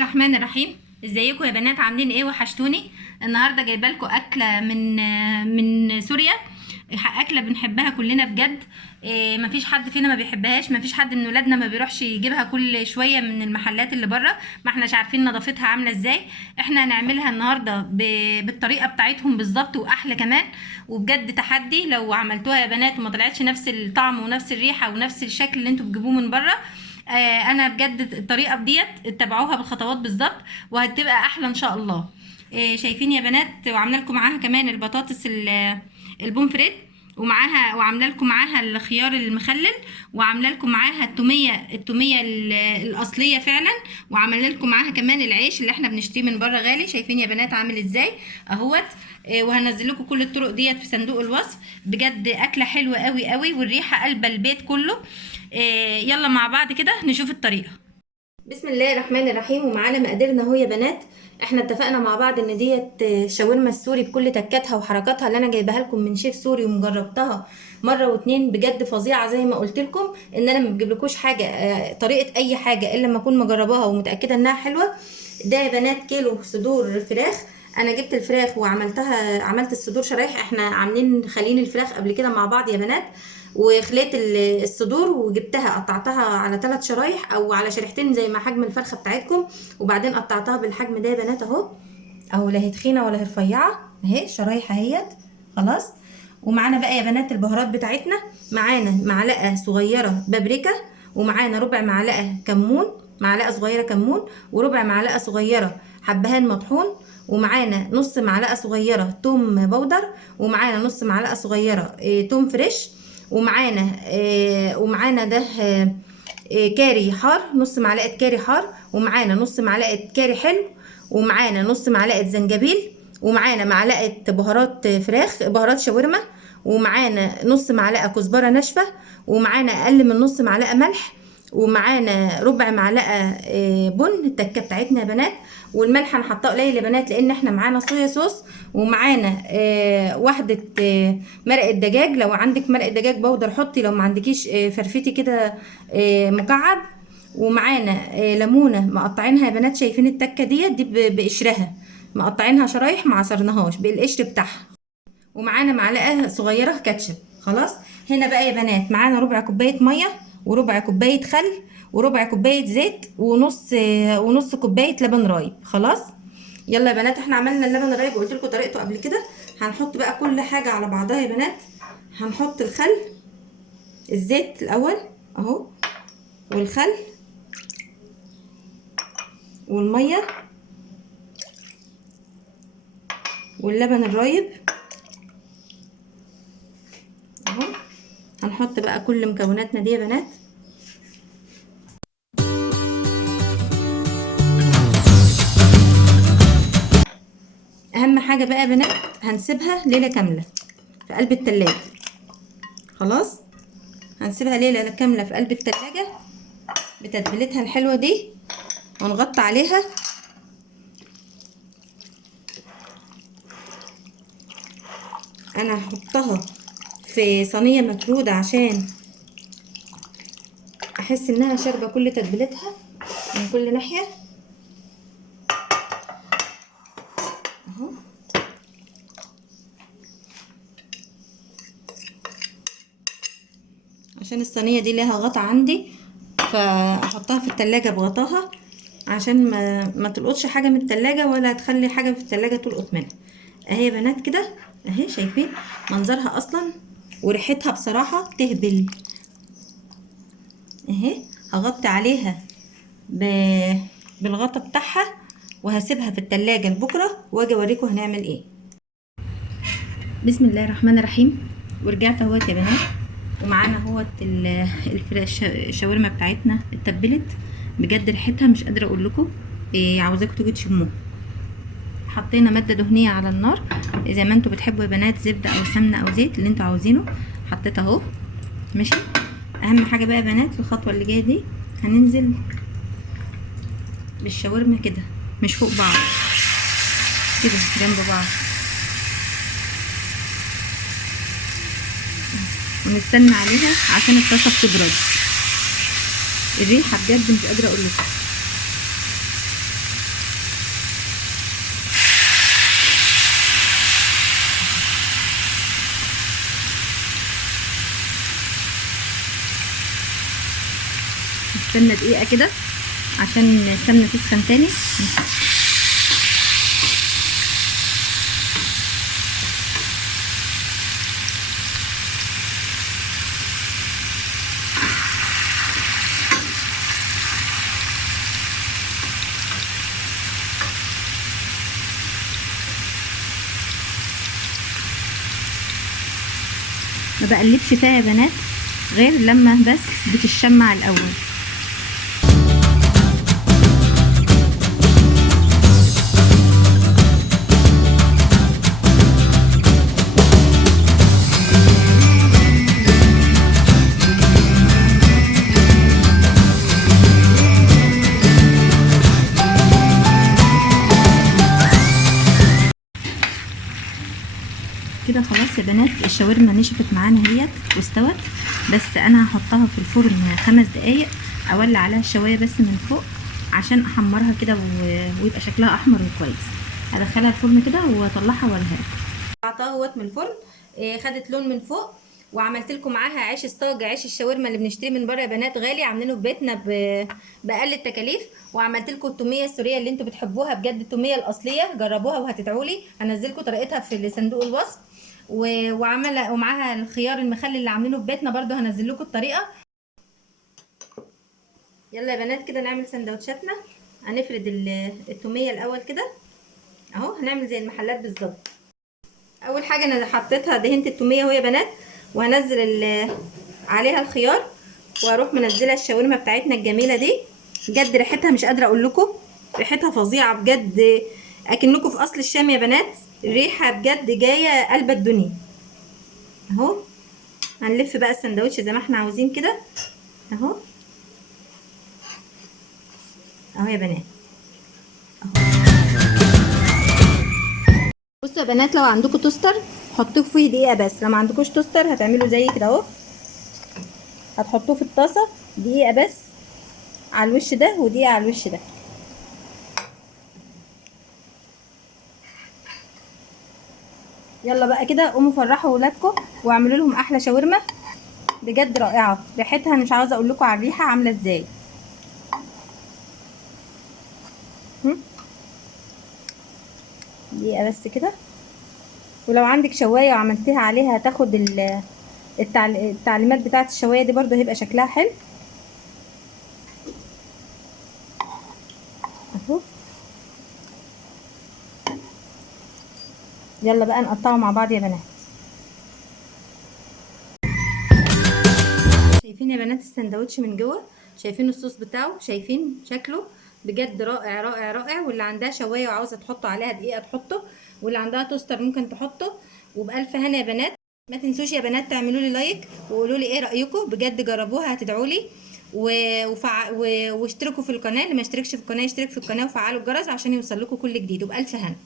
الرحمن الرحيم. ازيكم يا بنات؟ عاملين ايه؟ وحشتوني. النهارده جايبه لكم اكله من سوريا، اكله بنحبها كلنا بجد. مفيش حد فينا ما بيحبهاش، مفيش حد من ولادنا ما بيروحش يجيبها كل شويه من المحلات اللي بره، ما احناش عارفين نظافتها عامله ازاي. احنا هنعملها النهارده بالطريقه بتاعتهم بالظبط واحلى كمان. وبجد تحدي لو عملتوها يا بنات وما طلعتش نفس الطعم ونفس الريحه ونفس الشكل اللي انتوا بتجيبوه من بره. انا بجد الطريقه ديت اتبعوها بالخطوات بالظبط وهتبقى احلى ان شاء الله. شايفين يا بنات؟ وعامله لكم معاها كمان البطاطس البومفريت، وعامله لكم معاها الخيار المخلل، وعامله لكم معاها التوميه الاصليه فعلا، وعامله لكم معاها كمان العيش اللي احنا بنشتريه من بره غالي. شايفين يا بنات عامل ازاي اهوت. وهنزل لكم كل الطرق ديت في صندوق الوصف. بجد اكله حلوه قوي قوي والريحه قلبه البيت كله. يلا مع بعض كده نشوف الطريقه. بسم الله الرحمن الرحيم. ومعانا مقاديرنا اهو يا بنات. احنا اتفقنا مع بعض ان ديت شاورما السوري بكل تكاتها وحركاتها اللي انا جايباها لكم من شيف سوري ومجربتها مره واتنين، بجد فظيعه. زي ما قلت لكم ان انا ما بجيبلكوش حاجه طريقه اي حاجه الا لما اكون مجرباها ومتاكده انها حلوه. ده يا بنات كيلو صدور فراخ. انا جبت الفراخ عملت الصدور شرايح. احنا عاملين خالين الفراخ قبل كده مع بعض يا بنات، وخليت الصدور وجبتها قطعتها على 3 شرايح او على شريحتين زي ما حجم الفرخه بتاعتكم، وبعدين قطعتها بالحجم ده يا بنات اهو لا هي تخينه ولا هي رفيعه، اهي شرايح اهيت. خلاص. ومعانا بقى يا بنات البهارات بتاعتنا. معانا معلقه صغيره بابريكا، ومعانا ربع معلقه كمون، معلقه صغيره كمون، وربع معلقه صغيره حبهان مطحون، ومعانا نص معلقه صغيره توم بودر، ومعانا نص معلقه صغيره توم فريش، ومعانا ده كاري حار، نص معلقه كاري حار، ومعانا نص معلقه كاري حلو، ومعانا نص معلقه زنجبيل، ومعانا معلقه بهارات فراخ، بهارات شاورما، ومعانا نص معلقه كزبره ناشفه، ومعانا اقل من نص معلقه ملح، ومعانا ربع معلقه بن التكه بتاعتنا يا بنات. والملح انا حاطاه قليل يا بنات لان احنا معانا صويا صوص، ومعانا واحده مرقه دجاج. لو عندك مرقه دجاج بودر حطي، لو ما عندكيش فرفتي كده مكعب. ومعانا ليمونه مقطعينها يا بنات. شايفين التكه دي بقشرها، مقطعينها شرايح ما عصرناهاش بالقشر بتاعها. ومعانا معلقه صغيره كاتشب. خلاص. هنا بقى يا بنات معانا ربع كوبايه ميه، وربع كوبايه خل، وربع كوبايه زيت، ونص كوبايه لبن رايب. خلاص. يلا يا بنات احنا عملنا اللبن الرايب وقلت لكم طريقته قبل كده. هنحط بقى كل حاجه على بعضها يا بنات. هنحط الخل، الزيت الاول اهو، والخل، والميه، واللبن الرايب اهو. هنحط بقى كل مكوناتنا دي يا بنات. اهم حاجه بقى يا بنات هنسيبها ليله كامله في قلب التلاجة. خلاص. هنسيبها ليله كامله في قلب التلاجة بتتبيلتها الحلوه دي، ونغطي عليها. انا هحطها في صينيه مفروده عشان احس انها شاربه كل تتبيلتها من كل ناحيه اهو. عشان الصينيه دي ليها غطا عندي، فاحطها في التلاجة بغطاها عشان ما تلقطش حاجه من التلاجة ولا تخلي حاجه في التلاجة تلقط منها. اهي يا بنات كده اهي. شايفين منظرها اصلا وريحتها بصراحه تهبل اهي. هغطي عليها بالغطا بتاعها وهسيبها في التلاجة لبكره واجي اوريكم هنعمل ايه. بسم الله الرحمن الرحيم. ورجعت اهوت يا بنات، ومعانا اهوت الشاورما بتاعتنا اتبلت. بجد ريحتها مش قادره اقول لكم إيه، عاوزاكم تيجوا تشموها. حطينا ماده دهنيه على النار زي ما انتوا بتحبوا يا بنات، زبده او سمنه او زيت اللي انتوا عاوزينه. حطيت اهو ماشي. اهم حاجه بقى يا بنات في الخطوه اللي جايه دي، هننزل بالشاورما كده مش فوق بعض، كده جنب بعض، ونستنى عليها عشان الطاسه تبرد. الريحه بجد مش قادره اقول لكم. السمنه دقيقه كده عشان السمنه تسخن تاني. ما بقلبش فيها يا بنات غير لما بس بتشمع الاول. كده خلاص يا بنات الشاورما نشفت معانا اهيت واستوت، بس انا هحطها في الفرن 5 دقايق، اولع عليها الشوايه بس من فوق عشان احمرها كده ويبقى شكلها احمر وكويس. هدخلها الفرن كده واطلعها واولها. قطعتها اهوت من الفرن، خدت لون من فوق، وعملت لكم معاها عيش الصاج، عيش الشاورما اللي بنشتريه من بره يا بنات غالي، عاملينه في بيتنا باقل التكاليف. وعملت لكم التوميه السوريه اللي انتوا بتحبوها بجد، التوميه الاصليه، جربوها وهتدعوا لي. هنزل لكم طريقتها في صندوق الوصف. ومعاها الخيار المخلل اللي عاملينه في بيتنا برده، هنزل لكم الطريقه. يلا يا بنات كده نعمل سندوتشاتنا. هنفرد التوميه الاول كده اهو، هنعمل زي المحلات بالظبط. اول حاجه انا حطيتها دهنت التوميه اهو يا بنات، وهنزل عليها الخيار، واروح منزله الشاورما بتاعتنا الجميله دي. بجد ريحتها مش قادره اقول لكم، ريحتها فظيعه بجد، اكنكم في اصل الشام يا بنات. الريحه بجد جايه قلب الدنيا اهو. هنلف بقى السندوتش زي ما احنا عاوزين كده اهو اهو يا بنات اهو. بصوا يا بنات، لو عندكم توستر حطوه فيه دقيقه بس، لو ما عندكوش توستر هتعملوا زي كده اهو، هتحطوه في الطاسه دقيقه بس على الوش ده ودقيقه على الوش ده. يلا بقى كده قوموا فرحوا ولادكم واعملوا لهم احلى شاورما بجد رائعه. ريحتها مش عاوزه اقول لكم على الريحه عامله ازاي. دقيقه بس كده. ولو عندك شوايه وعملتيها عليها هتاخد التعليمات بتاعه الشوايه دي برده، هيبقى شكلها حلو اهو. يلا بقى نقطعه مع بعض يا بنات. شايفين يا بنات السندوتش من جوه؟ شايفين الصوص بتاعه؟ شايفين شكله؟ بجد رائع رائع رائع. واللي عندها شوايه وعاوزه تحطه عليها دقيقه تحطه، واللي عندها توستر ممكن تحطه. وبألف هنا يا بنات. ما تنسوش يا بنات تعملوا لي لايك وقولوا لي ايه رايكم، بجد جربوها هتدعوا لي. واشتركوا في القناه، اللي ما اشتركش في القناه يشترك في القناه وفعلوا الجرس عشان يوصل لكم كل جديد. وبألف هنا.